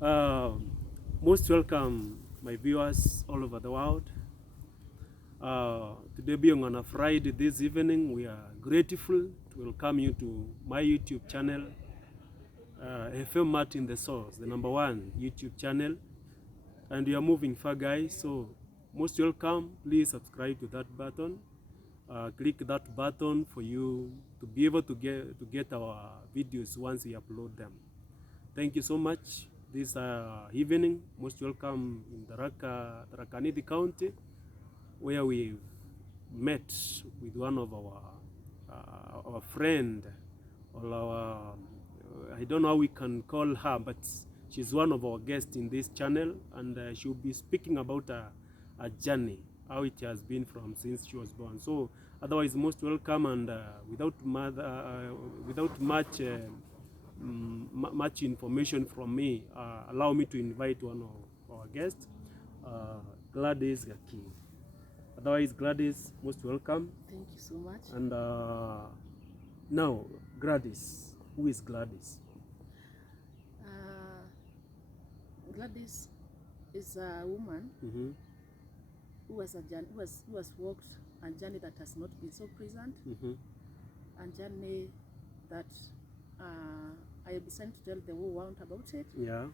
Most welcome, my viewers all over the world. Today being on a Friday this evening, we are grateful to welcome you to my YouTube channel, FM Martin the Source, the #1 YouTube channel. And we are moving far, guys, so most welcome. Please subscribe to that button. Click that button for you to be able to get our videos once we upload them. Thank you so much. This evening, most welcome in Tharaka County, where we met with one of our friend, or our, I don't know how we can call her, but she's one of our guests in this channel, and she'll be speaking about a journey, how it has been from since she was born. So otherwise, most welcome, and without much information from me, allow me to invite one of our guests, Gladys Gakii. Otherwise, Gladys, most welcome. Thank you so much. And now, Gladys, who is Gladys? Gladys is a woman who has walked a journey that has not been so pleasant, a journey that I have decided to tell the whole world about it. Yeah.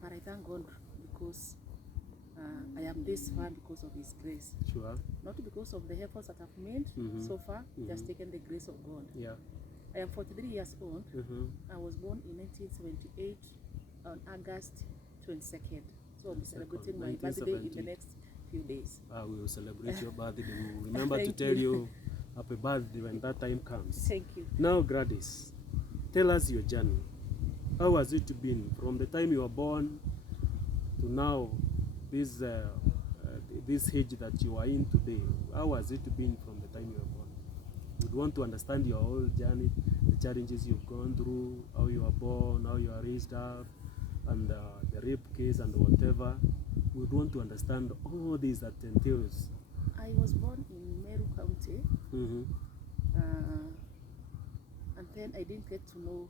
But I thank God because I am this far because of His grace. Sure. Not because of the efforts that I've made so far, just taken the grace of God. Yeah. I am 43 years old. I was born in 1978 on August 22nd. So I'll be celebrating my birthday in the next few days. We will celebrate your birthday. We will remember to tell you happy birthday when that time comes. Thank you. Now, Gladys, tell us your journey. How has it been from the time you were born to now, this age that you are in today? How has it been from the time you were born? We'd want to understand your whole journey, the challenges you've gone through, how you were born, how you are raised up, and the rape case and whatever. We'd want to understand all this that entails. I was born in Meru County, and then I didn't get to know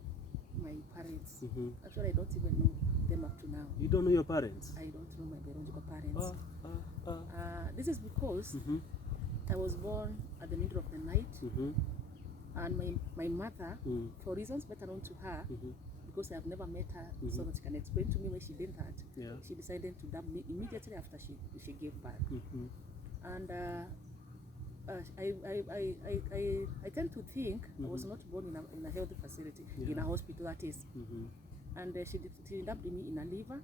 my parents. Actually, I don't even know them up to now. You don't know your parents? I don't know my biological parents. This is because I was born at the middle of the night, and my mother, for reasons better known to her, because I have never met her, so that she can explain to me why she did that, she decided to dump me immediately after she gave birth. And I tend to think I was not born in a healthy facility, in a hospital, that is. And she dumped me in a liver,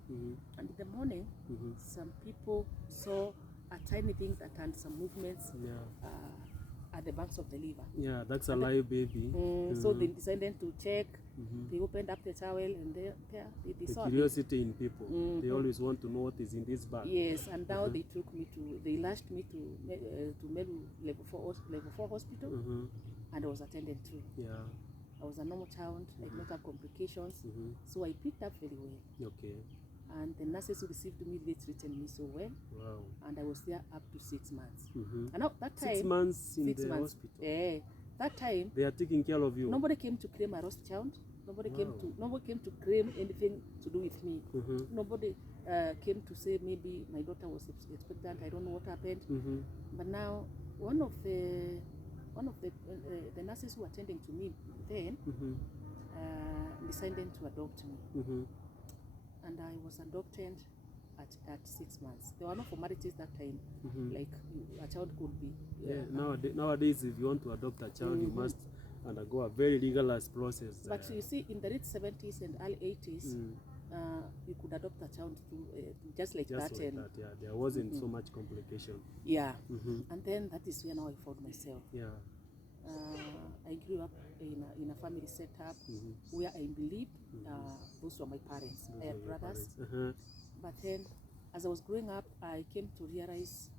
and in the morning, some people saw a tiny thing that had some movements at the banks of the liver. Yeah, that's a live baby. So they decided to check. They opened up the towel, and they saw curiosity in people. They always want to know what is in this bag. Yes, and now they lashed me to Meru level 4 hospital, and I was attended to. Yeah. I was a normal child. I did not have complications, so I picked up very well. Okay. And the nurses who received me, they treated me so well. Wow. And I was there up to 6 months. And now that time, 6 months in the hospital. Yeah. That time, they are taking care of you. Nobody came to claim a lost child. Nobody came to claim anything to do with me. Nobody came to say maybe my daughter was expectant. I don't know what happened. But now one of the nurses who were attending to me then decided to adopt me. And I was adopted at 6 months. There were no formalities that time, like a child could be. Nowadays, if you want to adopt a child, you must undergo a very legalized process. But you see, in the late 70s and early 80s, you could adopt a child just like that. Yeah, there wasn't so much complication. Yeah, and then that is where now I found myself. Yeah. I grew up in a family setup where I believed those were my parents. I had brothers. But then, as I was growing up, I came to realize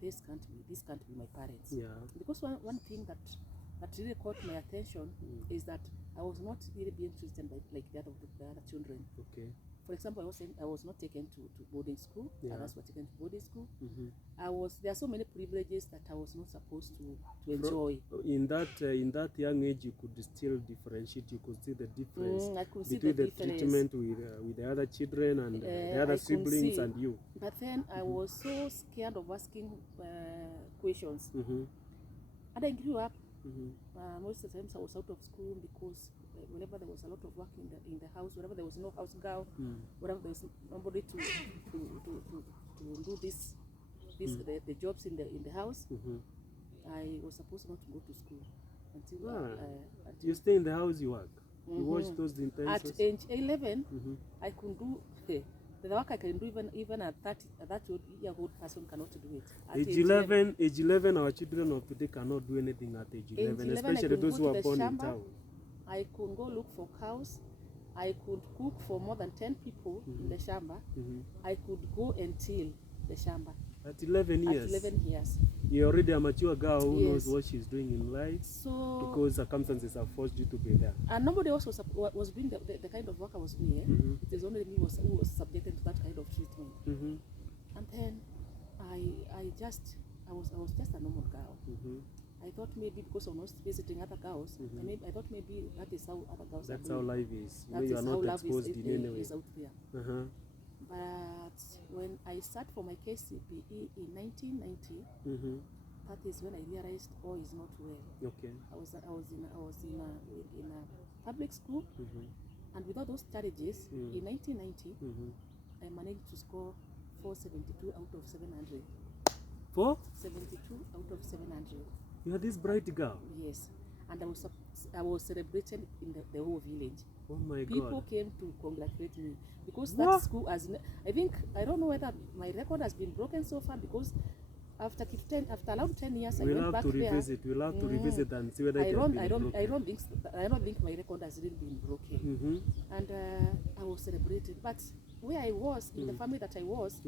this can't be my parents. Yeah. Because one thing that really caught my attention is that I was not really being treated like that of the other children. Okay. For example, I was not taken to boarding school. Yeah. Others were taken to boarding school. There are so many privileges that I was not supposed to enjoy. In that young age, you could still differentiate. You could see the difference I could see between the difference. treatment with the other children and the other siblings and you. But then I was so scared of asking questions. And I grew up. Most of the times I was out of school because whenever there was a lot of work in the house, whenever there was no house girl, whenever there was nobody to do the jobs in the house, I was supposed not to go to school until you stay in the house, you work. You watch those intentions. At age 11, I could do the work I can do even at 30-year-old person cannot do it. At age 11, our children of today cannot do anything at age 11, especially those who are born in town. I could go look for cows. I could cook for more than 10 people in the shamba. I could go and till the shamba. At 11 years? At 11 years. You're already a mature girl who knows what she's doing in life, because circumstances have forced you to be there. And nobody else was doing the kind of work I was doing. It was only me who was subjected to that kind of treatment. And then I was just a normal girl. I thought maybe because I was visiting other girls, I thought maybe that is how other girls That's are how doing. life is. That you is are how not love exposed in any way. is out there. But when I sat for my kcse in 1990, that is when I realized all is not well. Okay. I was in a public school, and without those challenges, in 1990, I managed to score 472 out of 700. 472 out of 700. You are this bright girl. Yes, and I was celebrated in the whole village. Oh my God! People came to congratulate me because that school has. I don't know whether my record has been broken so far, because after around 10 years, I went back there. We'll have to revisit and see whether I don't think my record has really been broken. And I was celebrated, but where I was in the family that I was.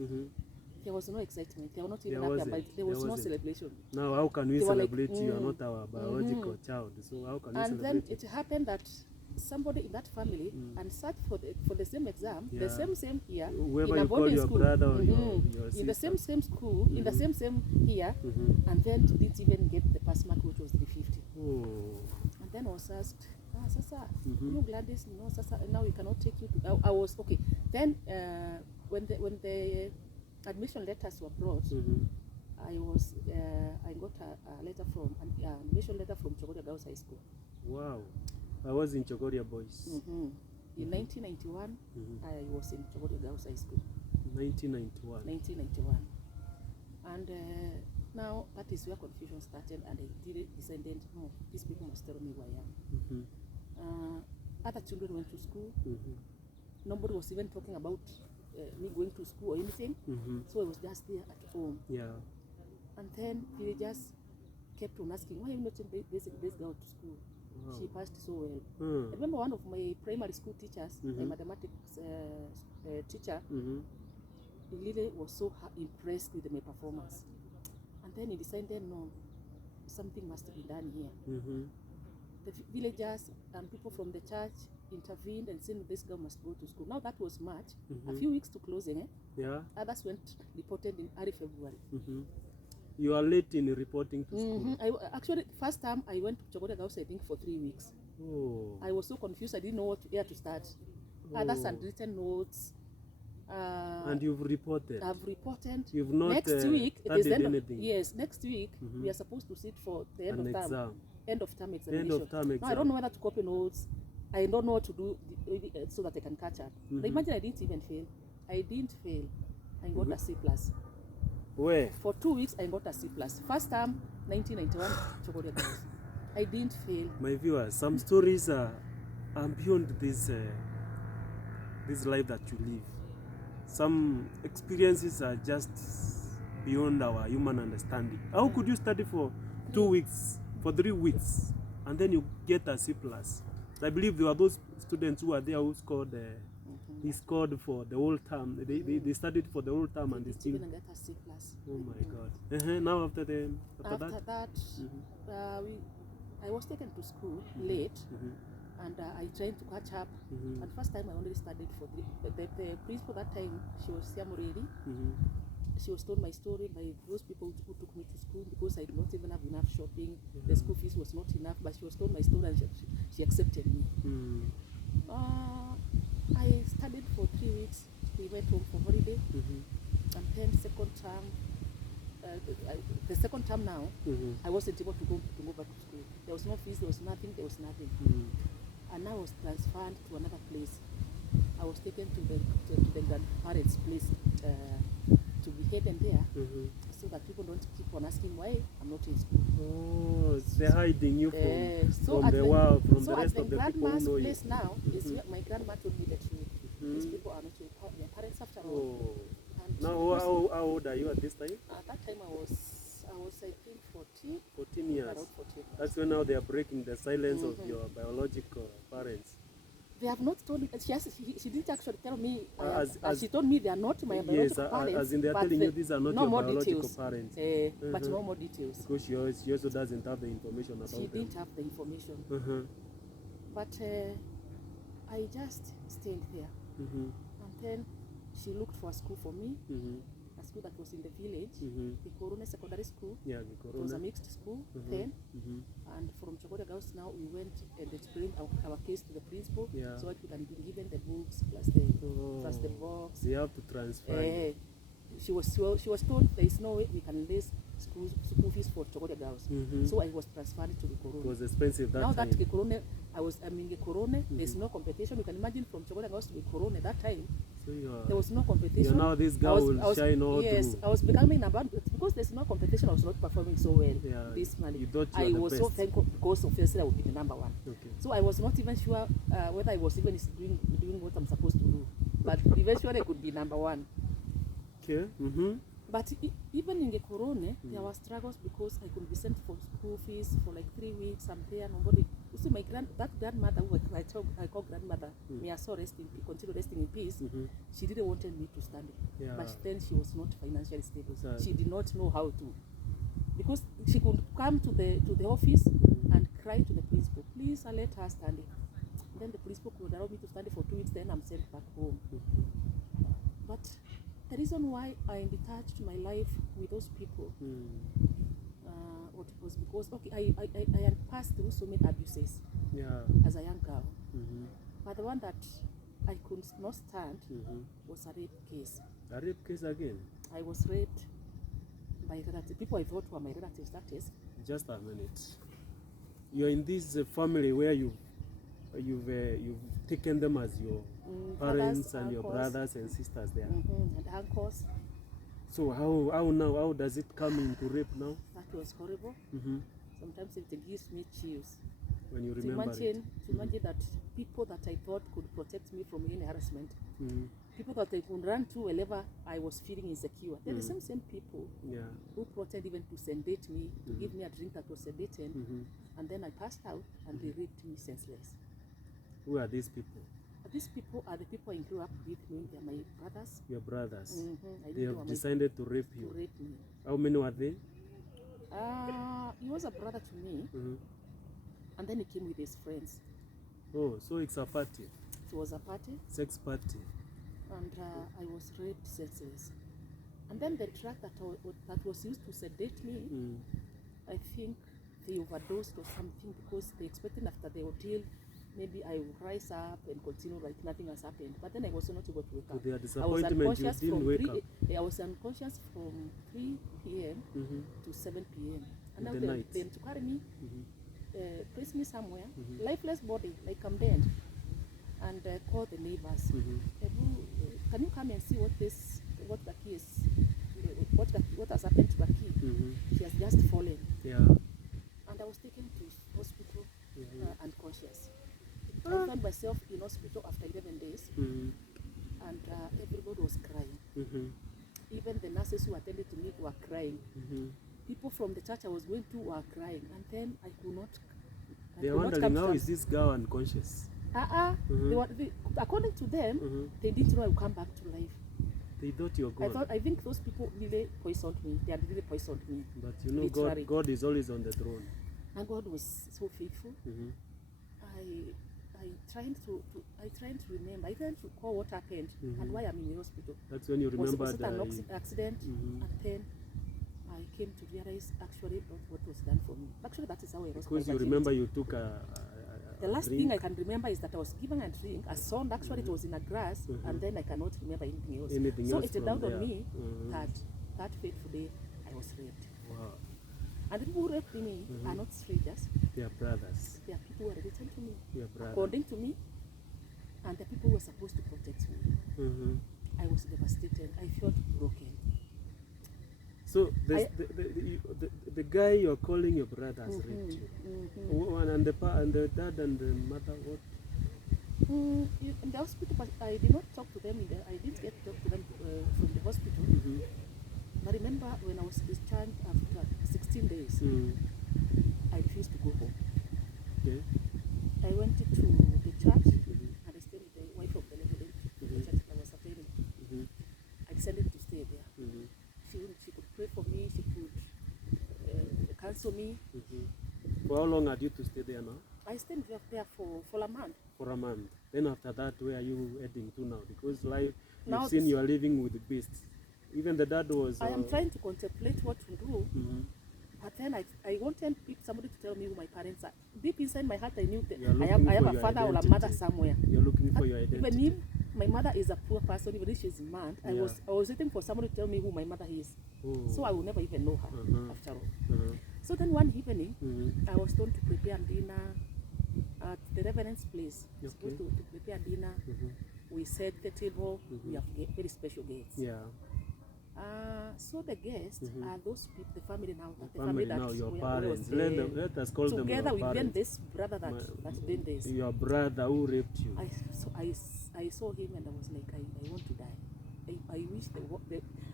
There was no excitement. They were not even happy about it. There was no celebration. Now, how can we celebrate you? You are not our biological child. So how can we celebrate? And then it happened that somebody in that family and sat for the same exam, the same year, whoever in a boarding school, brother or your in the same school, in the same year, and then didn't even get the pass mark, which was 350. And then I was asked, Sasa, you Gladys, Sasa, now we cannot take you to. I was okay. Then when the admission letters were brought, I got a letter from an admission letter from Chogoria Girls High School. Wow, I was in Chogoria Boys. In 1991, I was in Chogoria Girls High School. 1991. 1991, and now that is where confusion started, and I decided, no, these people must tell me who I am. Other children went to school. Nobody was even talking about me going to school or anything, so I was just there at home. And then villagers kept on asking, why are you not taking this girl to school? She passed so well. I remember one of my primary school teachers, my mathematics teacher, really was so impressed with my performance. And then he decided, no, something must be done here. The villagers and people from the church intervened and said this girl must go to school. Now that was March, a few weeks to closing. Others went reported in early February. You are late in reporting to school. Actually, first time I went to Chogoria Girls, I think for 3 weeks. I was so confused. I didn't know where to start. Others had written notes. And you've reported. I've reported. You've not next week, studied anything. Yes, next week we are supposed to sit for the end of term. End of term examination. End of term exam. Now, I don't know whether to copy notes. I don't know what to do so that I can catch up. Imagine I didn't even fail. I didn't fail. I got a C+. Where? For 2 weeks, I got a C+. First term, 1991, Chogoria Girls. I didn't fail. My viewers, some stories are beyond this life that you live. Some experiences are just beyond our human understanding. How could you study for 2 weeks, for 3 weeks, and then you get a C+? I believe there were those students who were there who scored. He scored for the whole term. They studied for the whole term and they still. Even get a C+. Oh my God! Now after that, I was taken to school late, and I tried to catch up. Mm-hmm. And first time I only studied for the principal that time, she was Siamureri. Mm-hmm. She was told my story by those people who took me to school because I did not even have enough shopping. The school fees was not enough, but she was told my story and she accepted me. I studied for 3 weeks. We went home for holiday, and then second term, the second term now, I wasn't able to go back to school. There was no fees, there was nothing. And I was transferred to another place. I was taken to the grandparents' place to be hidden there, so that people don't keep on asking why I'm not in school. Oh, they're hiding you from the world, from the rest of the people who know you. Place now is where my grandma told me the truth. These people are not your parents after all. And now, how old are you at this time? At that time, I was I think 14. 14 years. Around 14. That's when now they are breaking the silence of your biological parents. They have not told me. She didn't actually tell me. She told me they are not my biological parents. As in they are telling you these are not your biological parents. But no more details. Because she also doesn't have the information about them. She didn't have the information. But I just stayed there. And then she looked for a school for me. A school that was in the village, the Corona Secondary School. Yeah, the Corona. It was a mixed school then. And from Chogoria Girls now we went and explained our case to the principal, so that we can be given the books plus the box. So you have to transfer. She was told there is no way we can raise school fees for Chogoria Girls. So I was transferred to the Corona. It was expensive that now time. Now that the Corona, I'm in the Corona, there's no competition. You can imagine from Chogoria Girls to the Corona that time. So there was no competition. Now this girl will shine all Yes, through. I was becoming about because there's no competition. I was not performing so well. This money. I was so thankful because obviously I would be the number one. So I was not even sure whether I was even doing what I'm supposed to do. But eventually I could be number one. Okay. But even in the Corona, there were struggles because I could be sent for school fees for like 3 weeks. I'm there, nobody. You see, that grandmother, who I call grandmother, may I so continue resting in peace. She didn't want me to study, but then she was not financially stable. She did not know how to, because she could come to the office and cry to the principal, please let her study. Then the principal could allow me to study for 2 weeks. Then I'm sent back home. But the reason why I detached my life with those people was because I had passed through so many abuses as a young girl. But the one that I could not stand was a rape case. A rape case again? I was raped by relatives. People I thought were my relatives, that is. Just a minute. You're in this family where you've taken them as your parents and your brothers and sisters there. And uncles. So how does it come into rape now? That was horrible. Sometimes it gives me chills. When you remember to imagine that people that I thought could protect me from any harassment, people that I could run to whenever I was feeling insecure, they're the same people who plotted even to sedate me, to give me a drink that was sedated, and then I passed out and they raped me senseless. Who are these people? These people are the people I grew up with. They're my brothers. Your brothers? They have decided to rape you? To rape me. How many were they? He was a brother to me. And then he came with his friends. Oh, so it's a party? It was a party. Sex party. And I was raped senseless. And then the drug that was used to sedate me, I think they overdosed or something because they expected after the ordeal, maybe I would rise up and continue like nothing has happened. But then I was not able to wake up. Their disappointment, you didn't wake up. I was unconscious from 3 p.m. to 7 p.m. And now they to carry me, place me somewhere, lifeless body, like I'm dead, and call the neighbors. Can you come and see what Gakii is? What has happened to Gakii? She has just fallen. And I was taken to hospital unconscious. I found myself in hospital after 11 days, and everybody was crying. Even the nurses who attended to me were crying. People from the church I was going to were crying, and then I could not. They are wondering, how is this girl unconscious? According to them, they didn't know I would come back to life. They thought you were gone. I think those people really poisoned me. They had really poisoned me. But you know, God is always on the throne. And God was so faithful. I trying to remember. I trying to recall what happened and why I'm in the hospital. That's when you remember was it an accident? And then I came to realize actually what was done for me. Actually, that is how I lost my virginity. Because you remember you took the last thing I can remember is that I was given a drink, a song. Actually, it was in a grass, and then I cannot remember anything else. So it dawned on me that fateful day I was raped. Wow. And the people who raped me are not strangers. They are brothers. They are people who are related to me, according to me, and the people who were supposed to protect me. I was devastated. I felt broken. So the guy you're calling your brother has raped you. And the dad and the mother, what? In the hospital, but I did not talk to them. I didn't get to talk to them from the hospital. But remember when I was discharged after 16 days, I refused to go home. Okay. I went to the church and I stayed with the wife of the resident the church I was attending. I decided to stay there. She could pray for me, she could counsel me. For how long had you to stay there now? I stayed there for a month. For a month. Then after that, where are you heading to now? Because life, you've seen you are living with the beasts. Even the dad was... I am trying to contemplate what to do. But then I wanted somebody to tell me who my parents are. Deep inside my heart, I knew that I have a father or a mother somewhere. You're looking for your identity. Even if my mother is a poor person, even if she's mad, I was waiting for somebody to tell me who my mother is. So I will never even know her after all. So then one evening, I was told to prepare dinner at the reverend's place. Supposed to prepare dinner. We set the table. We have very special guests. So the guests are those people, the family now. The family that now, your parents. Let us call them together your with this brother that did this. Your brother who raped you. I saw him and I was like, I want to die.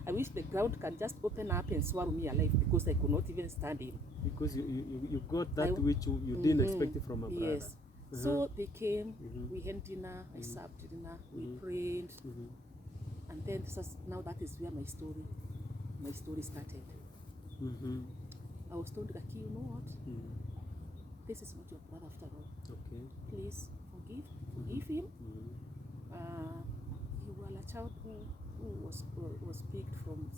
I wish the ground can just open up and swallow me alive because I could not even stand him. Because you got that which you didn't expect it from a brother. Yes. So they came, we had dinner, I served dinner, we prayed. And then now that is where my story started. I was told, Gakii, you know what? This is not your brother after all. Okay. Please forgive him. You were a child who was picked from.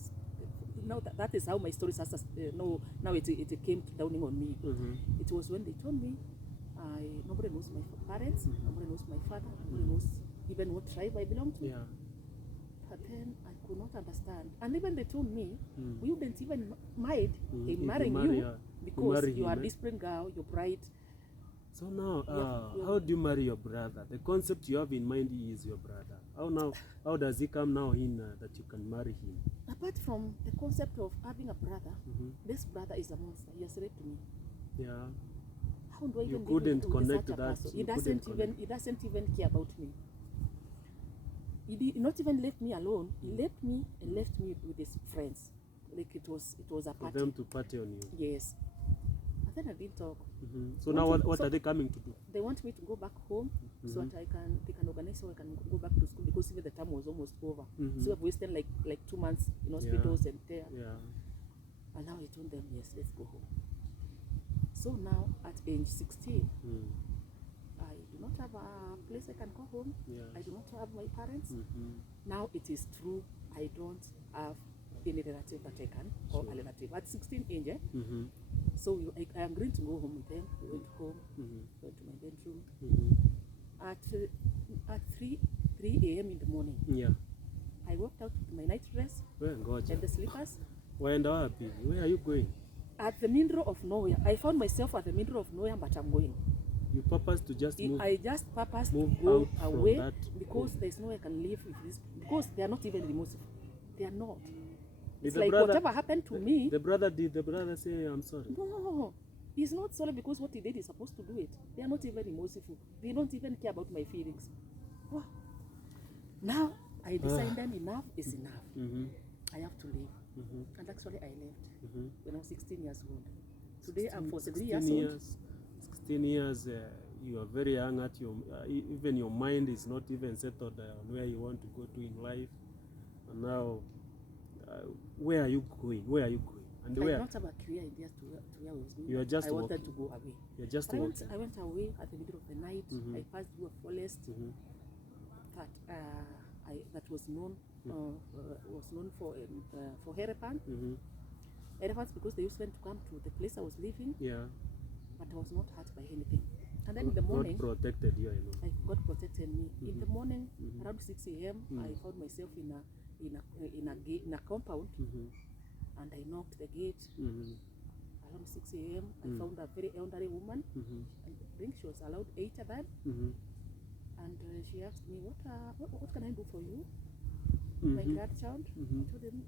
Now that is how my story starts. Now it came dawning on me. It was when they told me, nobody knows my parents, nobody knows my father, nobody knows even what tribe I belong to. But then I could not understand. And even they told me, we wouldn't even mind in marrying you because you are a disciplined girl, you're bright. So now, how do you marry your brother? The concept you have in mind is your brother. How does he come now in that you can marry him? Apart from the concept of having a brother, this brother is a monster. He has raped me. How do I even couldn't connect to that. He doesn't even care about me. He did not even left me alone. He left me and left me with his friends. Like it was a party. For them to party on you. Yes. And then I didn't talk. So now what are they coming to do? They want me to go back home so that they can organize so I can go back to school because even the term was almost over. So I've wasted like 2 months in hospitals and there. And now I told them, yes, let's go home. So now at age 16, I do not have a place I can go home. I do not have my parents. Now it is true, I don't have any relative that I can, or a relative. At 16 age, so I am going to go home with them. We went home, went to my bedroom. At 3 a.m. in the morning, I walked out with my night dress and the slippers. Where are you going? At the middle of nowhere. I found myself at the middle of nowhere, but I'm going. You purpose to just move? I just purpose to go away because there's no way I can live with this. Because they are not even remorseful. They are not. It's like whatever happened to me. Did the brother say, I'm sorry? No. He's not sorry because what he did is supposed to do it. They are not even remorseful. They don't even care about my feelings. Oh. Now, I decided enough is enough. I have to leave. And actually, I left when I was 16 years old. Today, I'm 43 years old. 16 years, you are very young at your, even your mind is not even settled on where you want to go to in life. And now, where are you going? And I where? did not have a clear idea to where I was going. You are just I wanted walking. to go away. You're just I walking. went away at the middle of the night. I passed through a forest that was known for elephants. Elephants, because they used to come to the place I was living. Yeah. But I was not hurt by anything. And then in the morning, God protected you, I know. God protected me. In the morning, around 6 a.m., I found myself in a compound, and I knocked the gate. Around 6 a.m., I found a very elderly woman. I think she was allowed 8 of them. And she asked me, what can I do for you? My grandchild. I told him,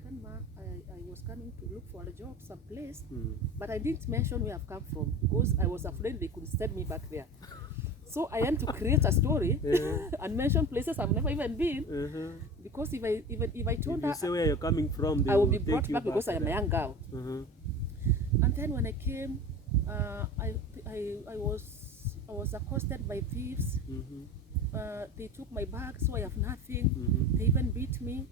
Grandma, I was coming to look for a job someplace, but I didn't mention where I've come from because I was afraid they could send me back there. So I had to create a story and mention places I've never even been, because if I told her, you say where you're coming from, I will be brought back because I am a young girl. And then when I came, I was accosted by thieves. They took my bag, so I have nothing. They even beat me,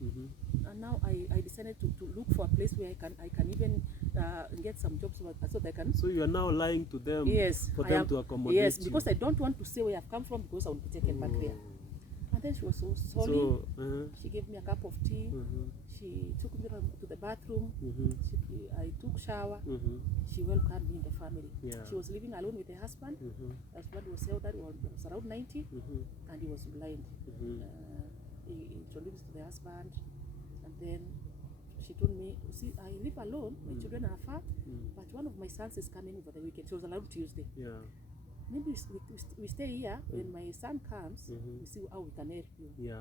and now I decided to look for a place where I can even get some jobs so that I can. So you are now lying to them? Yes, for them to accommodate yes, you. because I don't want to say where I've come from because I will be taken back there. And then she was so sorry. So, she gave me a cup of tea. She took me to the bathroom. I took shower. She welcomed me in the family. She was living alone with her husband. Her husband was elderly, was around 90, and he was blind. He introduced the husband, and then she told me, see, I live alone. My children are far, but one of my sons is coming over the weekend. She was allowed Tuesday. Maybe we stay here. When my son comes, we see how we can help you.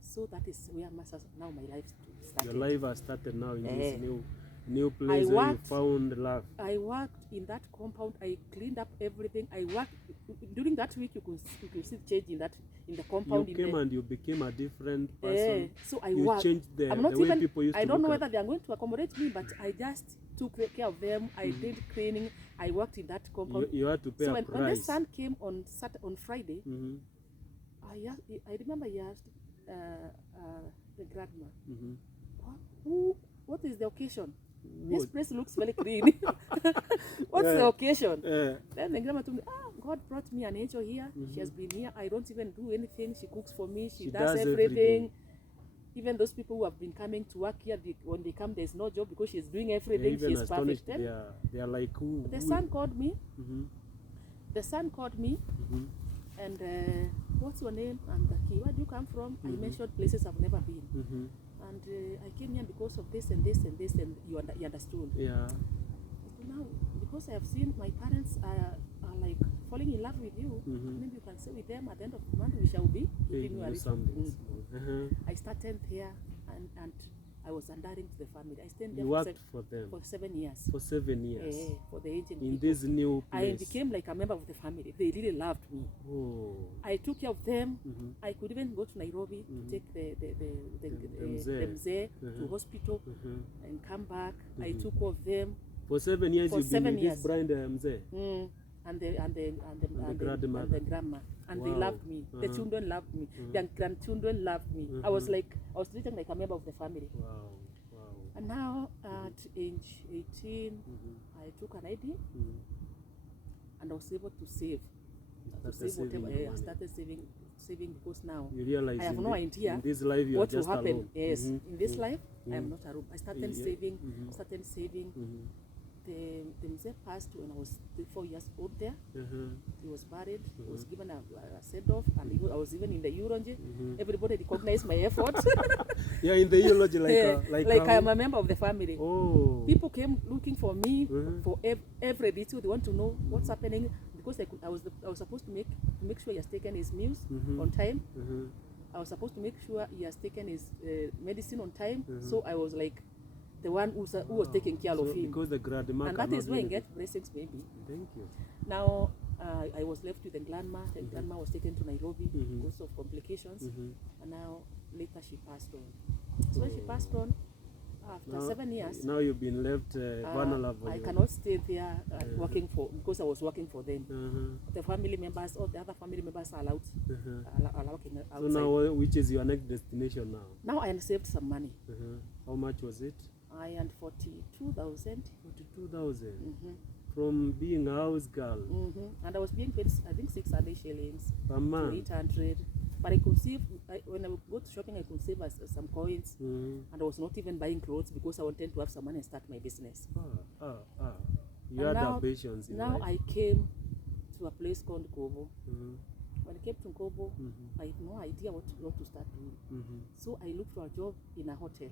So that is where now my life started. Your life has started now in this new place where you found love. I worked in that compound. I cleaned up everything. I worked during that week. You could see change in the compound. You came and you became a different person. So you worked. changed the way people used to I don't know look whether they are going to accommodate me, but I just took care of them. I did cleaning. I worked in that compound. You had to pay a price. So when the son came on Friday, I remember he asked the grandma, what is the occasion? This place looks very clean. What's the occasion? Then the grandma told me, God brought me an angel here. She has been here. I don't even do anything. She cooks for me. She does everything. Even those people who have been coming to work here, when they come, there's no job because she's doing everything. She's perfect. They are like, who? The son called me. The son called me. And what's your name? I'm Gakii. Where do you come from? I mentioned places I've never been. And I came here because of this and this and this, and you understood. Now, because I have seen my parents are like falling in love with you, maybe you can stay with them. At the end of the month, we shall be giving you something. I started here, and I was underling to the family. I stayed there for 7 years. For 7 years? For the agent in this new place? I became like a member of the family. They really loved me. I took care of them. I could even go to Nairobi to take the mzee to hospital and come back. I took care of them. For 7 years you've been in this blind mzee? And the grandma. And they loved me. The children loved me. Their grandchildren loved me. I was treated like a member of the family. And now at age 18, I took an ID and I was able to save. Whatever I started saving because now you realize I have no idea in this life what will happen. Alone. Yes, in this life I am not alone. I started saving. The mzee passed when I was 4 years old there. He was married. He was given a send-off, and I was even in the eulogy. Everybody recognized my effort. In the eulogy, like I am a member of the family. People came looking for me for every detail. They want to know what's happening because I was supposed to make sure he has taken his meals on time. I was supposed to make sure he has taken his medicine on time. So I was like the one who was taking care of him. Because the grandma and that is where I get blessings, maybe. Thank you. Now I was left with the grandma. The grandma was taken to Nairobi because of complications, and now later she passed on. So when she passed on, after 7 years, now you've been left vulnerable. I cannot stay there working because I was working for them. The family members, all the other family members are allowed working outside. So now, which is your next destination now? Now I saved some money. How much was it? I earned 42,000. 42,000 from being a house girl. And I was being paid, I think, 600 shillings per to month. 800. But I could save, when I would go to shopping, I could save some coins. And I was not even buying clothes because I wanted to have some money and start my business. You had ambitions in Now life. I came to a place called Kobo. When I came to Kobo, I had no idea what to start doing. So I looked for a job in a hotel.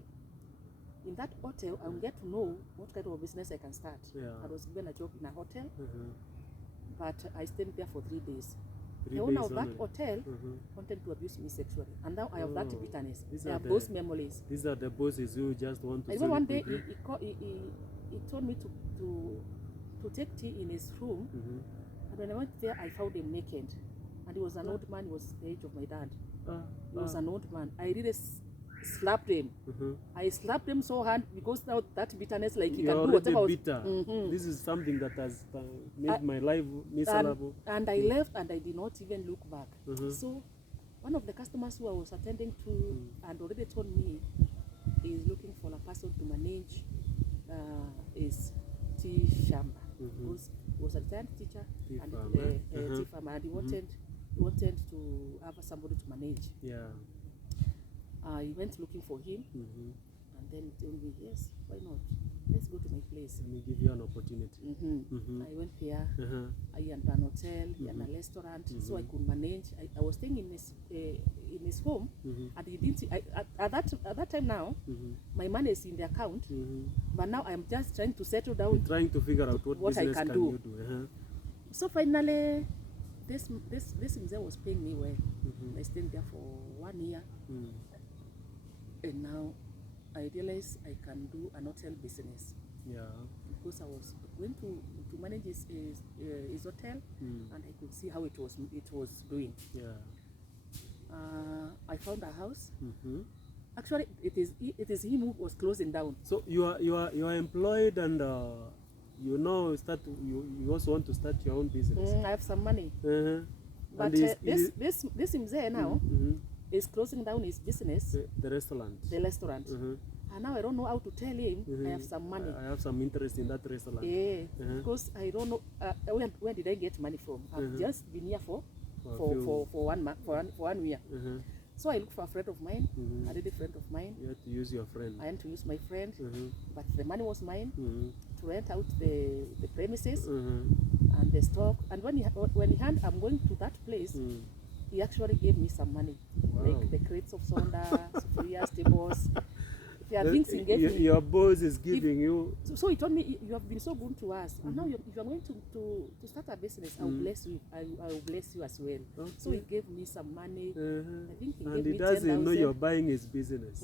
In that hotel, I will get to know what kind of business I can start. I was given a job in a hotel, but I stayed there for 3 days. The owner of that hotel wanted to abuse me sexually, and now I have that bitterness. I have those memories. These are the bosses who just want to. I remember one day he told me to take tea in his room, and when I went there, I found him naked, and he was an old man. He was the age of my dad. He was an old man. I really slapped him. I slapped him so hard because now that bitterness, like he can do whatever. Bitter. This is something that has made my life miserable. And I left, and I did not even look back. So one of the customers who I was attending to and already told me is looking for a person to manage his tea shamba, because he was a retired teacher and tea farmer, and he wanted to have somebody to manage. I went looking for him, and then he told me, yes, why not? Let's go to my place. Let me give you an opportunity. I went there. I had an hotel, and a restaurant, so I could manage. I was staying in his home, and he didn't. At that time now, my money is in the account, but now I'm just trying to settle down. You're trying to figure out what I business can you do. So finally, this mzee was paying me well. I stayed there for 1 year. And now I realized I can do an hotel business. Because I was going to manage his hotel, and I could see how it was doing. I found a house. Actually, it is him who was closing down. So you are employed, and you also want to start your own business. I have some money. But this mzee now is closing down his business. The restaurant. And now I don't know how to tell him I have some money. I have some interest in that restaurant. Because I don't know where did I get money from. I've just been here for 1 year. So I looked for a friend of mine, a lady friend of mine. You had to use your friend. I had to use my friend, but the money was mine to rent out the premises and the stock. And when he heard I'm going to that place, he actually gave me some money, like the crates of soda, sufurias, tables. There are things he gave me. Your boss is giving you. So he told me, you have been so good to us, and now if you are going to start a business, I will bless you. I will bless you as well. So he gave me some money. I think he gave me 10,000. And he doesn't know you're buying his business.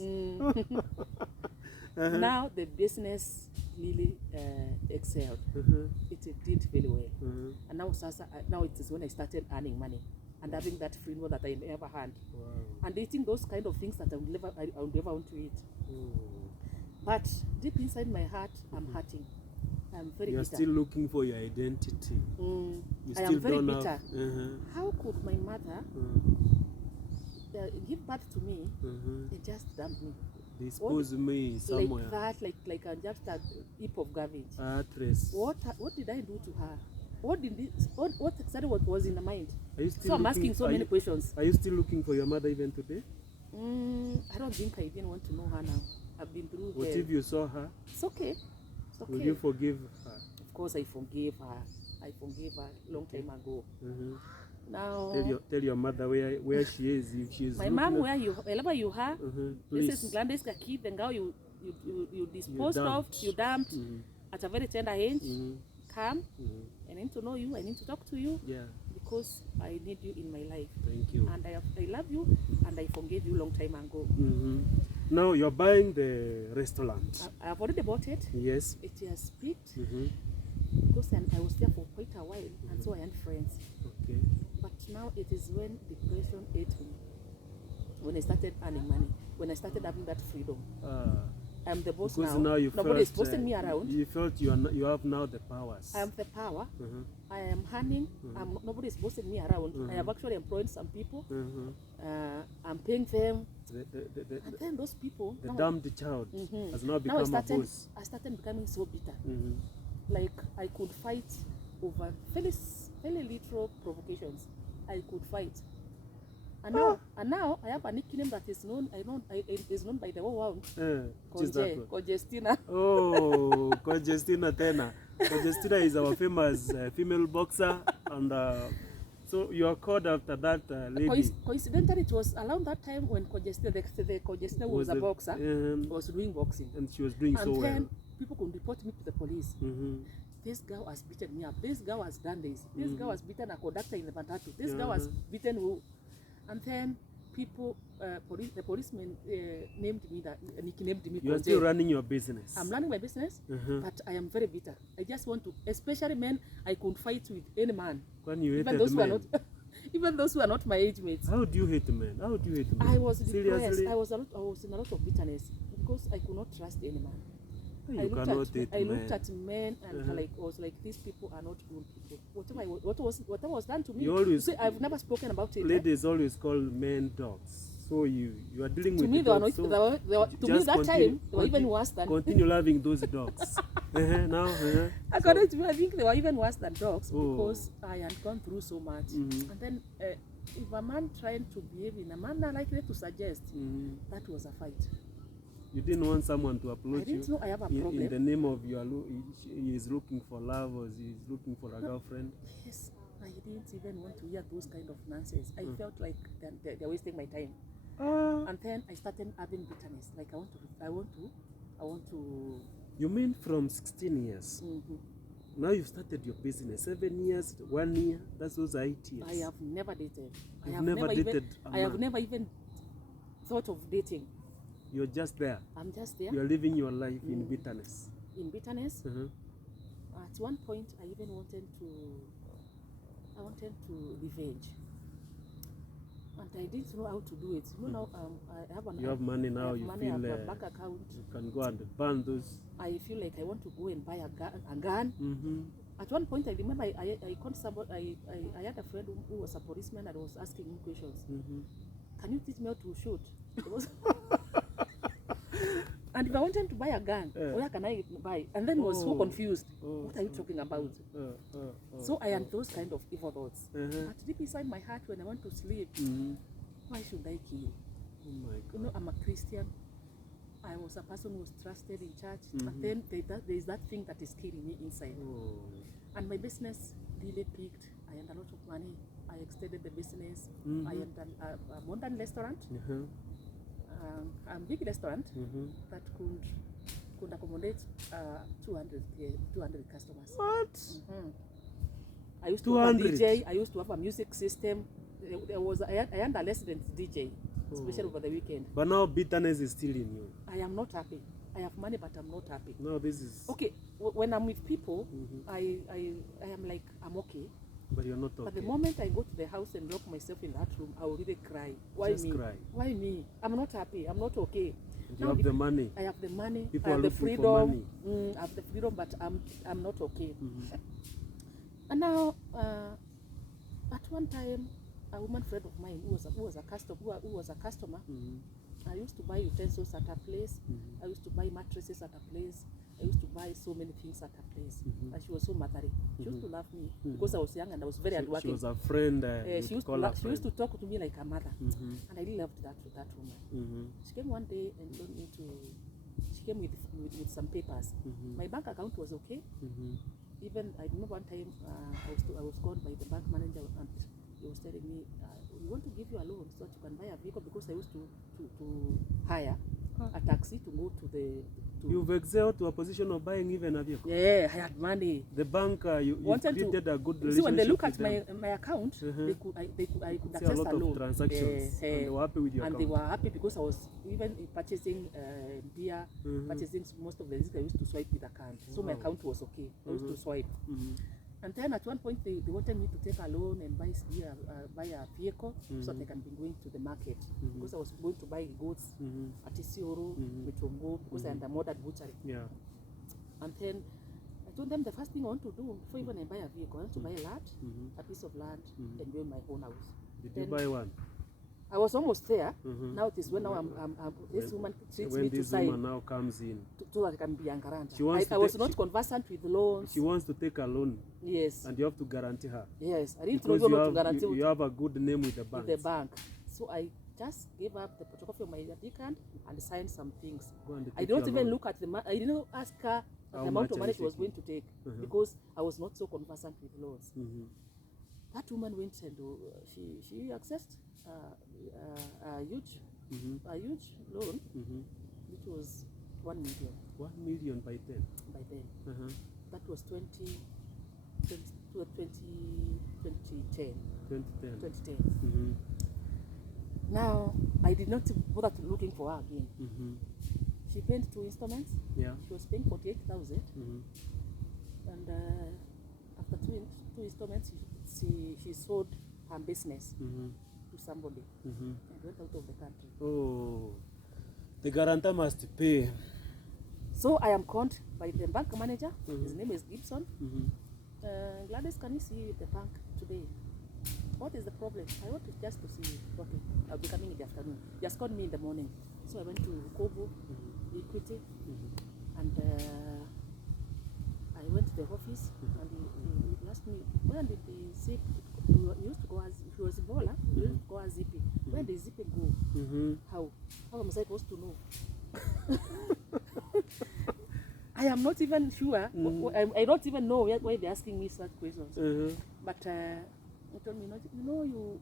Now the business really excelled. It did very well. And now it is when I started earning money and having that freedom that I never had. And eating those kind of things that I would never want to eat. But deep inside my heart, I'm hurting. I'm very bitter. You're still looking for your identity. I am very bitter. How could my mother give birth to me and just dump me? Dispose me somewhere. Like I'm just a heap of garbage. Actress. What did I do to her? What exactly what was in the mind? So I'm asking so many questions. Are you still looking for your mother even today? I don't think I didn't want to know her now. I've been through What if you saw her? It's okay. Will you forgive her? Of course I forgave her. I forgave her a long time ago. Now tell your mother where she is, if she is. My mom, wherever you are, this is Gladys Gakii, the girl you disposed of, you dumped at a very tender age. Come, I need to know you, I need to talk to you, because I need you in my life. Thank you. And I love you, and I forgave you long time ago. Now you're buying the restaurant. I've already bought it. Yes. It has peaked, because I was there for quite a while, and so I had friends. Okay. But now it is when depression ate me, when I started earning money, when I started having that freedom. I'm the boss because now. Nobody is bossing me around. around. You felt you have now the powers. I am the power. I am earning. Nobody is bossing me around. I have actually employed some people. I'm paying them. And then those people, the damned child has now become a boss. I started becoming so bitter. Like I could fight over fairly little provocations. I could fight. And now I have a nickname that is known. Is known by the whole world. Congestina. Oh, Congestina Tena. Congestina is our famous female boxer, and so you are called after that lady. Coincidentally, it was around that time when Congestina was a boxer. Was doing boxing, and she was doing so well. And then people could report me to the police. This girl has beaten me up. This girl has done this. This girl has beaten a conductor in the Matatu. This girl has beaten who? And then people, the policeman nicknamed me. You are still running your business. I'm running my business, but I am very bitter. I just want to, especially men, I could fight with any man. When you even those men. Who are not, even those who are not my age mates. How do you hate men? How do you hate men? I was depressed. Seriously? I was in a lot of bitterness because I could not trust any man. I looked at men and was like, these people are not good people. Whatever was done to me, I've never spoken about it. Ladies always call men dogs. So you are dealing with me, dogs. To me, that time, they were even worse than... Continue loving those dogs. According to me, I think they were even worse than dogs because I had gone through so much. And then if a man trying to behave in a manner likely to suggest, that was a fight. You didn't want someone to approach I didn't know I have a problem. In the name of he is looking for love or he is looking for a girlfriend? Yes, I didn't even want to hear those kind of nonsense. I felt like they're wasting my time. And then I started having bitterness. Like I want to. You mean from 16 years? Now you've started your business. 7 years, 1 year. That's those 8 years. I have never dated. I have never even thought of dating. You're just there. I'm just there. You're living your life in bitterness. In bitterness. At one point, I even wanted to revenge, and I didn't know how to do it. You know, now you have money now. You feel a bank account. You can go and burn those. I feel like I want to go and buy a gun. At one point, I remember I called somebody. I had a friend who was a policeman and was asking him questions. Can you teach me how to shoot? And if I wanted to buy a gun, where can I buy? And then he was so confused. What are you talking about? So I had those kind of evil thoughts. But deep inside my heart, when I want to sleep, why should I kill? Oh my God. You know, I'm a Christian. I was a person who was trusted in church. And then there is that thing that is killing me inside. And my business really peaked. I had a lot of money. I extended the business. I had a modern restaurant. A big restaurant that could accommodate 200 customers. What? I used to have a DJ. I used to have a music system. I had a resident DJ, especially over the weekend. But now bitterness is still in you. I am not happy. I have money, but I'm not happy. No, this is okay. When I'm with people, I am like I'm okay. But you're not okay. But the moment I go to the house and lock myself in that room, I will really cry. Why Just me? Cry. Why me? I'm not happy. I'm not okay. And you have the money. I have the money. People I have are the looking freedom. for money. I have the freedom, but I'm not okay. And now, at one time, a woman friend of mine who was a customer. I used to buy utensils at her place. I used to buy mattresses at her place. I used to buy so many things at her place. And she was so motherly. She used to love me because I was young and I was very hardworking. She was a friend. She used to talk to me like a mother. And I really loved that woman. She came one day and told me she came with some papers. My bank account was okay. Even, I remember one time I was called by the bank manager and he was telling me, we want to give you a loan so that you can buy a vehicle, because I used to hire a taxi to go to the... You've excelled to a position of buying even a vehicle. Yeah, I had money. The bank, you created a good relationship. See, when they look at my account, I could access a lot a loan. Of transactions. And they were happy with your account. And they were happy because I was even purchasing beer, purchasing most of the things I used to swipe with a card. So my account was okay. I used to swipe. And then at one point they wanted me to take a loan and buy a vehicle so that I can be going to the market, because I was going to buy goats at Isioro, Mitongo, because I had a modern butchery. Yeah. And then I told them the first thing I want to do before even I buy a vehicle, I want to buy a land, a piece of land, and build my own house. Did you buy one? I was almost there. Now it is when now this woman treats me to sign. When this woman now comes in. So that I can be a guarantor. I was not conversant with loans. She wants to take a loan. Yes. And you have to guarantee her. Yes. I didn't because know to guarantee. You have a good name with the bank. With the bank. So I just gave up the photocopy of my ID card and signed some things. I did not even look at the I didn't ask her the amount of money she was going to take because I was not so conversant with loans. That woman went and she accessed a huge loan, which was 1 million. 1 million by then? By then. That was 2010. 2010. Now, I did not bother looking for her again. She paid 2 installments. Yeah. She was paying 48,000. And after two installments, she sold her business to somebody and went out of the country. Oh, the guarantor must pay. So I am called by the bank manager. His name is Gibson. Gladys, can you see the bank today? What is the problem? I want just to see you. Okay, I'll be coming in the afternoon. Just called me in the morning. So I went to Kobo, Equity, and I went to the office and he asked me, when did the zip, he used to go as, if he was Ebola, he used to go as zippy. Where did zippy go? How am I supposed to know? I am not even sure. I don't even know why they're asking me such questions. But he told me, you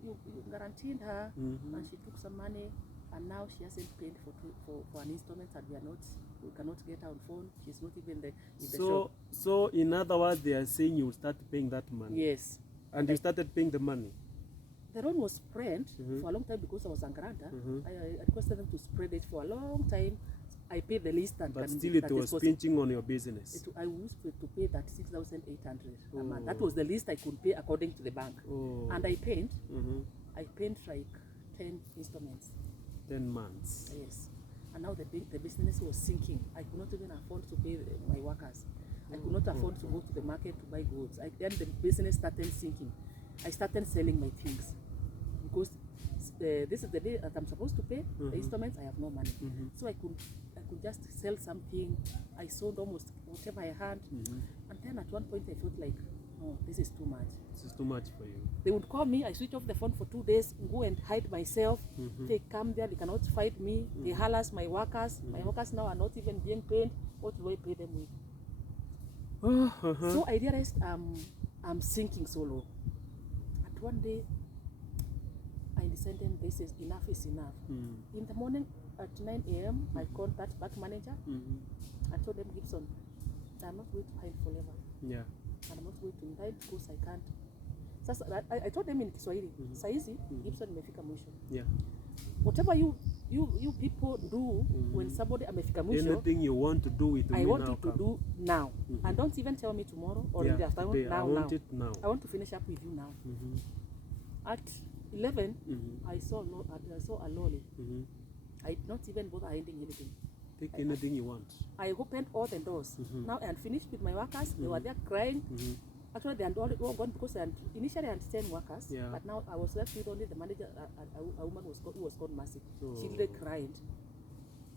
guaranteed her and she took some money and now she hasn't paid for an installment and we cannot get her on phone. She's not even in the shop. So in other words, they are saying you will start paying that money. Yes. And you started paying the money. The loan was spread for a long time because I was a guarantor. I requested them to spread it for a long time. I paid the least and but still it was pinching on your business. I used to pay that 6,800 a month. That was the least I could pay according to the bank. And I paid like 10 installments. 10 months. Yes. And now the business was sinking. I could not even afford to pay my workers. I could not afford to go to the market to buy goods. Then the business started sinking. I started selling my things because this is the day that I'm supposed to pay the installments. I have no money, so I could just sell something. I sold almost whatever I had, and then at one point I felt like, oh, this is too much. This is too much for you. They would call me. I switch off the phone for 2 days, go and hide myself. They come there. They cannot fight me. They harass my workers. My workers now are not even being paid. What do I pay them with? So I realized I'm sinking so low. And one day I decided this is enough is enough. In the morning at 9 a.m. I called that bank manager. I told them, Gibson, I'm not going to hide forever. Yeah. And I'm not going to hide because I can't. So I told them in Kiswahili, saizi Gibson imefika mwisho. Yeah. Whatever you people do when somebody amefika mwisho, anything you want to do with me, I want you to do now. And don't even tell me tomorrow or in the afternoon. I want it now. I want to finish up with you now. At 11, I saw a lorry. I did not even bother hiding anything. Take anything you want. I opened all the doors. Now I had finished with my workers. They were there crying. Actually, they had all gone because initially I had 10 workers, but now I was left with only the manager, a woman who was called Mercy. She really cried.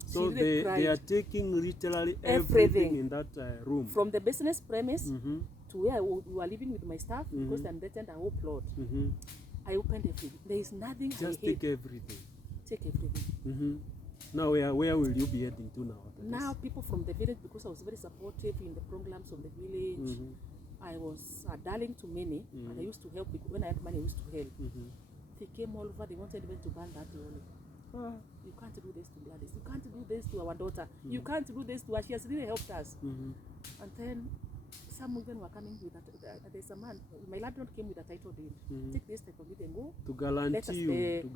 So they are taking literally everything in that room. From the business premise to where we were living with my staff, because they threatened a whole plot. I opened everything. There is nothing. Just take everything. Take everything. Now where will you be heading to now? Now people from the village, because I was very supportive in the programs of the village. I was a darling to many, and I used to help. When I had money, I used to help. They came all over. They wanted even to ban that lorry. You can't do this to Gladys. You can't do this to our daughter. You can't do this to her. She has really helped us. And then some women were coming with that. There's a man. My landlord came with a title deed. Take this title deed and go. To guarantee you.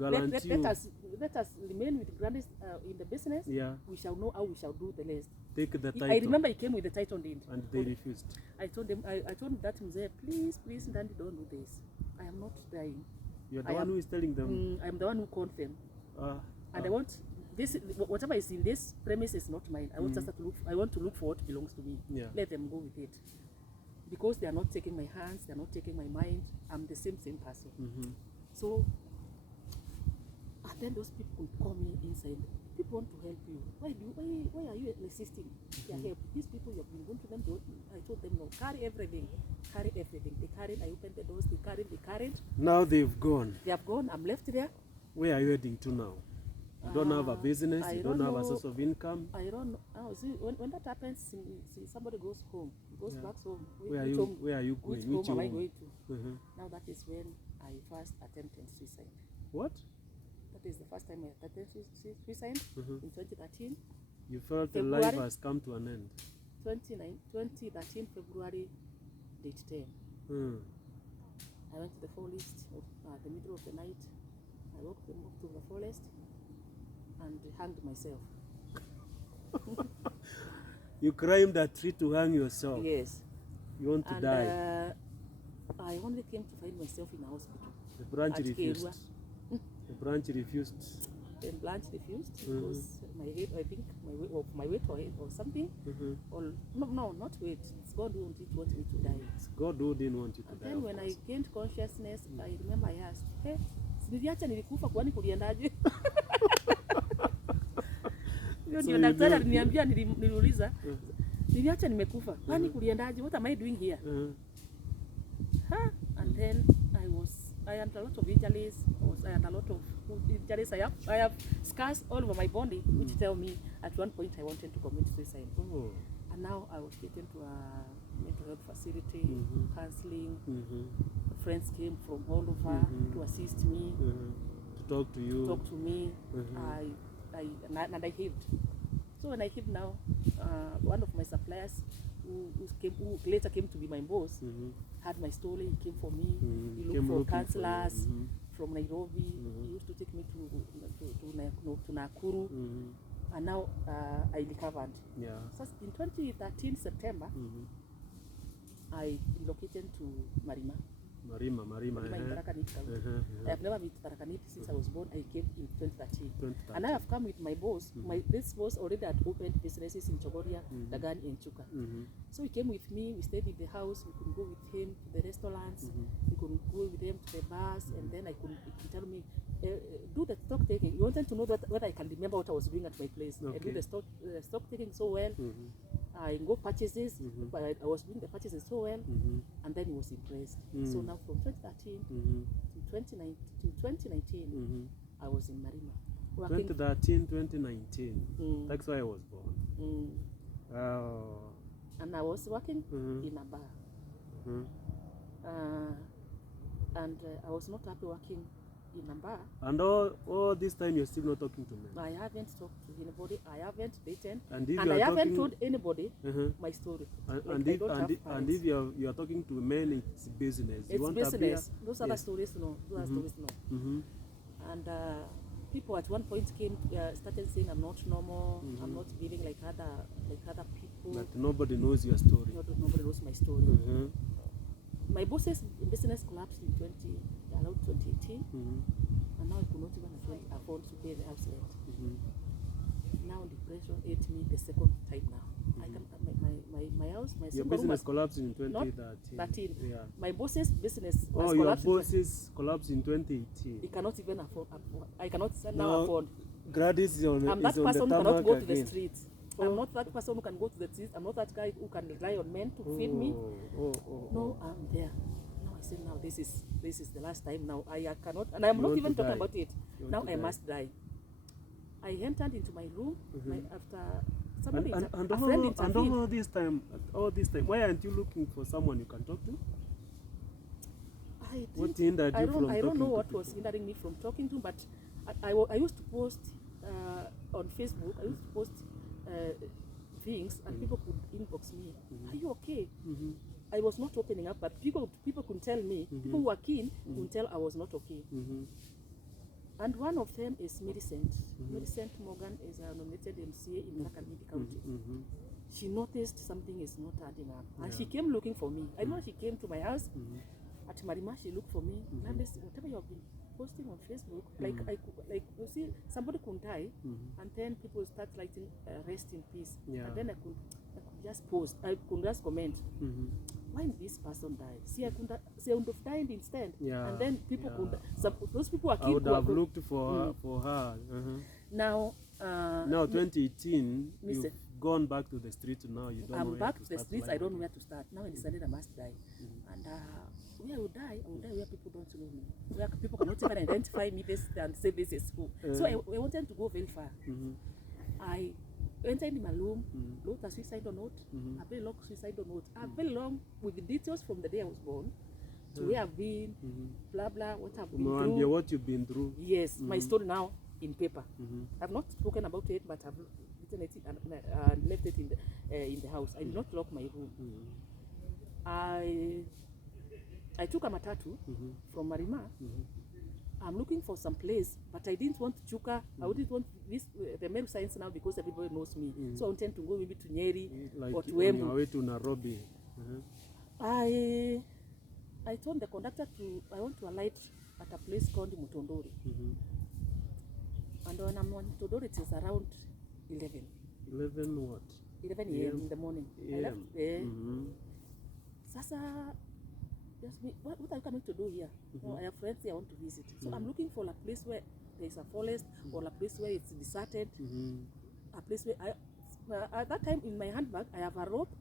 Let us remain with Gladys in the business. Yeah. We shall know how we shall do the rest. Take the title. I remember he came with the title deed. And they refused. I told them. I told that mzee, please, Dandy, don't do this. I am not dying. You're the one who is telling them. I'm the one who called them. And I want this. Whatever is in this premise is not mine. I want just to look. I want to look for what belongs to me. Yeah. Let them go with it, because they are not taking my hands. They are not taking my mind. I'm the same person. So, and then those people could call me inside. People want to help you. Why are you resisting their help? These people, you have been going to them. I told them, no, carry everything. Carry everything. They carried. I opened the doors. They carried. Now they've gone. They have gone. I'm left there. Where are you heading to now? You don't have a business. You don't have a source of income. I don't know. Oh, see, when that happens, see, somebody goes home, goes back home. Where are you going? Which home am I going to? Now that is when I first attempted suicide. What? That is the first time I attempted suicide in 2013. You felt February, life has come to an end. 2013 February, date 10. I went to the forest at the middle of the night. I walked to the forest and hanged myself. You climbed a tree to hang yourself? Yes. You want to die? I only came to find myself in a hospital. The branch refused. The branch refused. The branch refused because my weight, I think my weight or something. Or no, not weight. It's God who wanted me to die. It's God who didn't want you to die. And then when I gained consciousness, I remember I asked, hey, niliacha nilikufa kwani kuliendaje? Ndio daktari aliniambia, niliuliza niliacha nimekufa kwani kuliendaje? What am I doing here? And then I had a lot of injuries. I had a lot of injuries. I have scars all over my body, which tell me at one point I wanted to commit suicide. And now I was taken to a mental health facility, counseling. Friends came from all over to assist me, to talk to you, to talk to me. And I healed. So when I healed now, one of my suppliers who later came to be my boss had my story. He came for me. He looked for counselors from Nairobi. He used to take me to Nakuru. And now I recovered. So in 2013 September, I relocated to Marima. Marima. I have never been to Tharaka since I was born. I came in 2013. And I have come with my boss. This boss already had opened businesses in Chogoria, Dagani, and Chuka. So he came with me. We stayed in the house. We could go with him to the restaurants. We could go with him to the bars. And then he could tell me, do the stock taking. He wanted to know whether I can remember what I was doing at my place. I do the stock taking so well. I go purchases, but I was doing the purchases so well, and then he was impressed. So now from 2013 to 2019, I was in Marima. 2013, 2019. That's why I was born. And I was working in a bar. And I was not happy working in a bar. And all this time you're still not talking to me? I haven't talked to anybody. I haven't dated. And I haven't told anybody my story. And if you are talking to men, it's business. It's business. Those are the stories to know. Those are stories to know. And people at one point started saying I'm not normal. I'm not living like other people. But nobody knows your story. Nobody knows my story. My boss's business collapsed in 2018, and now I could not even afford to pay the house rent. Now depression ate me the second time now. I can my house, my your business collapsed in 2013. My boss's business collapsed in 2018. He cannot even afford. I cannot now afford. Gladys is on I'm that person who cannot go to the streets. I'm not that person who can go to the streets. I'm not that guy who can rely on men to feed me. No, I'm there. Now I say, now this is the last time. Now I cannot, and I'm not even talking about it. Now I must die. I entered into my room after somebody and all this time, why aren't you looking for someone you can talk to? What hindered you from talking to people? I don't know what was hindering me from talking to, but I used to post on Facebook. I used to post things, and people could inbox me. Are you okay? I was not opening up, but people could tell me. People who were keen could tell I was not okay. And one of them is Millicent. Millicent Morgan is a nominated MCA in Gakii County. She noticed something is not adding up, and she came looking for me. I know she came to my house at Marima. She looked for me. Now whatever you have been posting on Facebook, like you see, somebody could die, and then people start writing rest in peace, and then I could just post. I could just comment. why did this person die? See, I would have died instead. Yeah. And then people could, those people are I killed. would have looked for her. Now, now 2018, listen. you've gone back to the streets now. You don't know I'm where back to to the start streets. life I don't know again. where to start. Now I decided I must die. And where I would die where people don't know me. Where people cannot even identify me and say this is who. So I wanted to go very far. I entered in my room, wrote a suicidal note, a very long suicidal note, very long with the details from the day I was born to where I've been, blah blah, what I've been through. What you've been through. Yes, my story now in paper. I've not spoken about it, but I've written it and left it in the house. I did not lock my room. I took a matatu from Marima. I'm looking for some place, but I didn't want Chuka. I didn't want this the male science now because everybody knows me. So I intend to go maybe to Nyeri or to Embu. On your way to Nairobi. I told the conductor I want to alight at a place called Mutondori. And when I'm on Mutondori, it is around 11. 11 what? 11 a.m. in the morning. I left there. Sasa, just me, what are you coming to do here? No, I have friends here I want to visit. So I'm looking for a place where there is a forest or a place where it's deserted. A place where at that time in my handbag I have a rope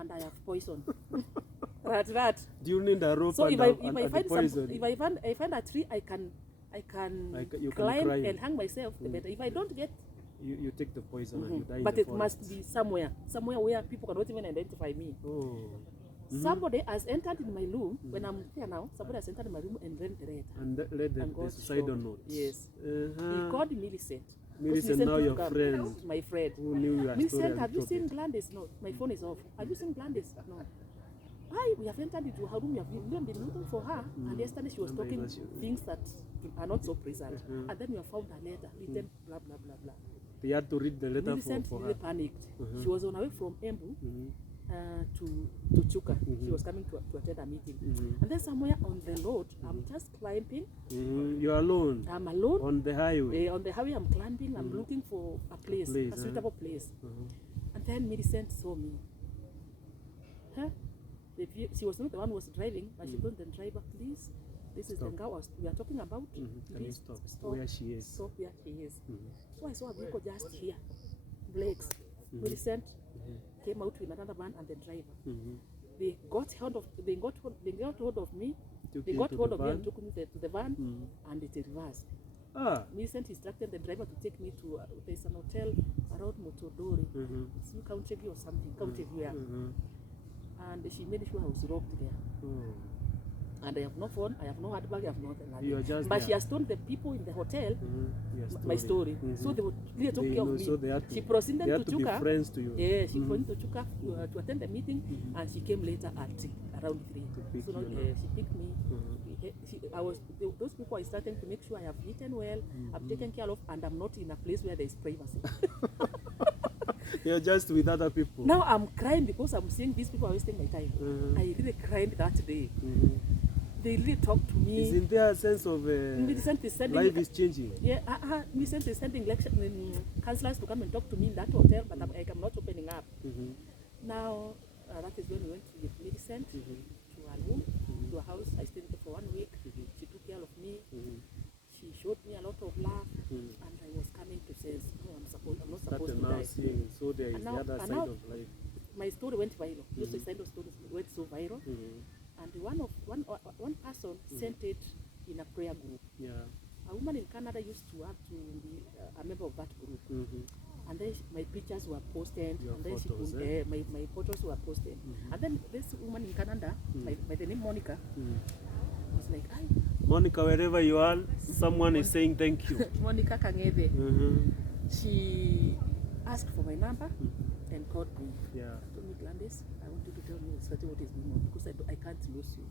and I have poison. rat. Do you need a rope so and if I find a tree I can climb and hang myself better. If I don't get you take the poison and you die but in the it forest. must be somewhere where people cannot even identify me. Somebody has entered in my room when I'm here now. Somebody has entered in my room and read the letter. And read the suicidal note. Yes. He called Millicent. Millicent, now your friend. My friend. Who knew your Millicent, have you seen Gladys? No. My phone is off. Have you seen Gladys? No. We have entered into her room. We have been looking for her. And yesterday she was talking things that are not so present. And then we have found her letter written blah blah blah blah. They had to read the letter Millicent for her. Really panicked. She was on her way from Embu. To Chuka. She was coming to attend a meeting. And then somewhere on the road, I'm just climbing. You're alone? I'm alone. On the highway? On the highway, I'm climbing. I'm looking for a place, a suitable place. And then Millicent saw me. She was not the one who was driving, but she told the driver, please, this is the girl we are talking about. Can you stop where she is? Stop where she is. So I saw a vehicle just here. Blake's. Millicent came out with another man and the driver. They got hold of me. They got hold of me and took me to the van, and it reversed. Millicent instructed the driver to take me to there's an hotel around Motodori. It's in County View or something, County View. And she made sure I was locked there. And I have no phone, I have no handbag, I have nothing. But she has told the people in the hotel my story. So they would really take care of me. So she proceeded to Chuka. Be friends to you. Yeah, she went to Chuka to attend the meeting, and she came later at around 3. So now, she picked me. Those people are starting to make sure I have eaten well, I'm taken care of, and I'm not in a place where there is privacy. You're just with other people. Now I'm crying because I'm seeing these people are wasting my time. I really cried that day. They really talked to me. Isn't there a sense of life is changing? Yeah, Millicent is sending counselors to come and talk to me in that hotel, but I'm not opening up. Now, that is when we went with Millicent to her room, to her house. I stayed there for 1 week. She took care of me. She showed me a lot of love, and I was coming to say, no, I'm not supposed to die. So there is the other side of life. My story went viral. This suicidal story went so viral. And one person sent it in a prayer group. A woman in Canada used to have to be a member of that group. And then my pictures were posted. Your and then photos, my photos were posted. And then this woman in Canada, by the name Monica, was like, "Hi, Monica, wherever you are, someone is saying thank you." Monica Kangebe. She asked for my number and called me. Told me, Gladys, I want you to tell me exactly what is going on because I can't lose you.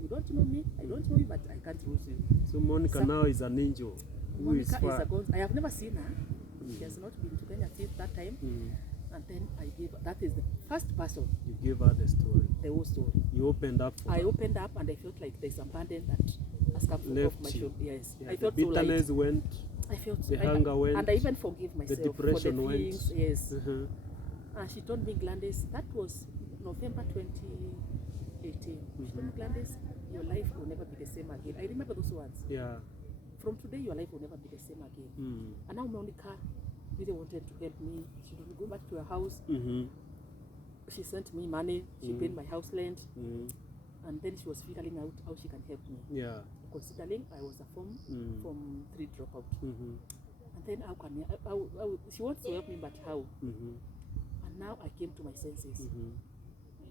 You don't know me, I don't know you, but I can't lose you. So Monica now is an angel. Monica is a ghost. I have never seen her. She has not been to Kenya since that time. And then I gave her, that is the first person. You gave her the story. The whole story. You opened up for her. I opened up and I felt like there's some burden that has come off my shoulder. Yes. I felt the bitterness so light. went. I felt the hunger went. And I even forgive myself the depression for the things. Went. Yes. And she told me, Gladys, that was November 20, 18. She told me, Gladys, your life will never be the same again. I remember those words. Yeah. From today, your life will never be the same again. And now Monica really wanted to help me. She would go back to her house. She sent me money. She paid my house rent. And then she was figuring out how she can help me. Yeah. Considering I was a Form 3 dropout. And then how can she wants to help me, but how? And now I came to my senses.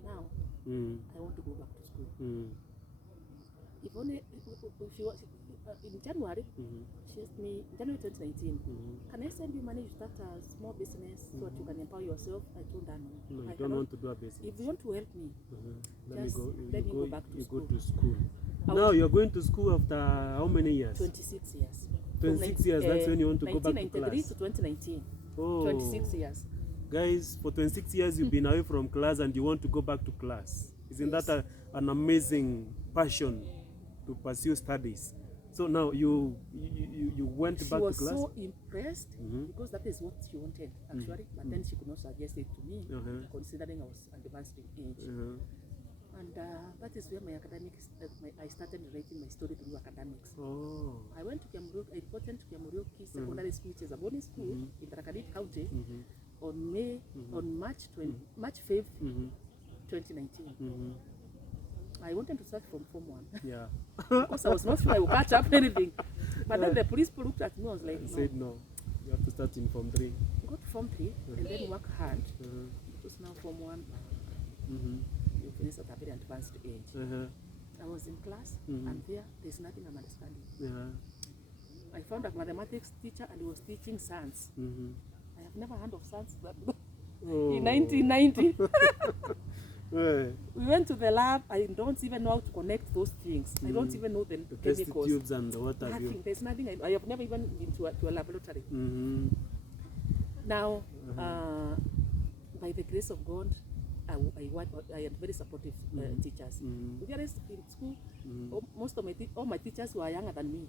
Now I want to go back to school. If only she was in January, she asked me, January 2019, can I send you money to start a small business so that you can empower yourself? I told her no. No, you don't want to do a business. If you want to help me, let me go back to school. You go to school. Now you're going to school after how many years? 26 years. 26 years, that's when you want to go back to class. 1993 to 2019. Oh. 26 years. Guys, for 26 years you've been away from class and you want to go back to class. Isn't that an amazing passion to pursue studies? So now you went back to class? She was so impressed because that is what she wanted actually, but then she could not suggest it to me considering I was advanced in age. And that is where my academics, I started writing my story through academics. Oh. I went to Kiamuru, I reported to Kiamuru Secondary School, which is a boarding school in Tharaka County, on March 5th, 2019. I wanted to start from Form 1. Yeah. Because I was not sure I would catch up anything. But then the police looked at me, I was like, no. Said no. You have to start in Form 3. Go to Form 3 and then work hard. Because now Form 1, you finish at a very advanced age. I was in class and there's nothing I'm understanding. I found a mathematics teacher and he was teaching science. I have never heard of science in 1990. We went to the lab. I don't even know how to connect those things. I don't even know the chemicals. Tubes and what have you. There's nothing. I have never even been to a laboratory. Now, by the grace of God, I had very supportive teachers. To be honest, in school, most of all my teachers were younger than me.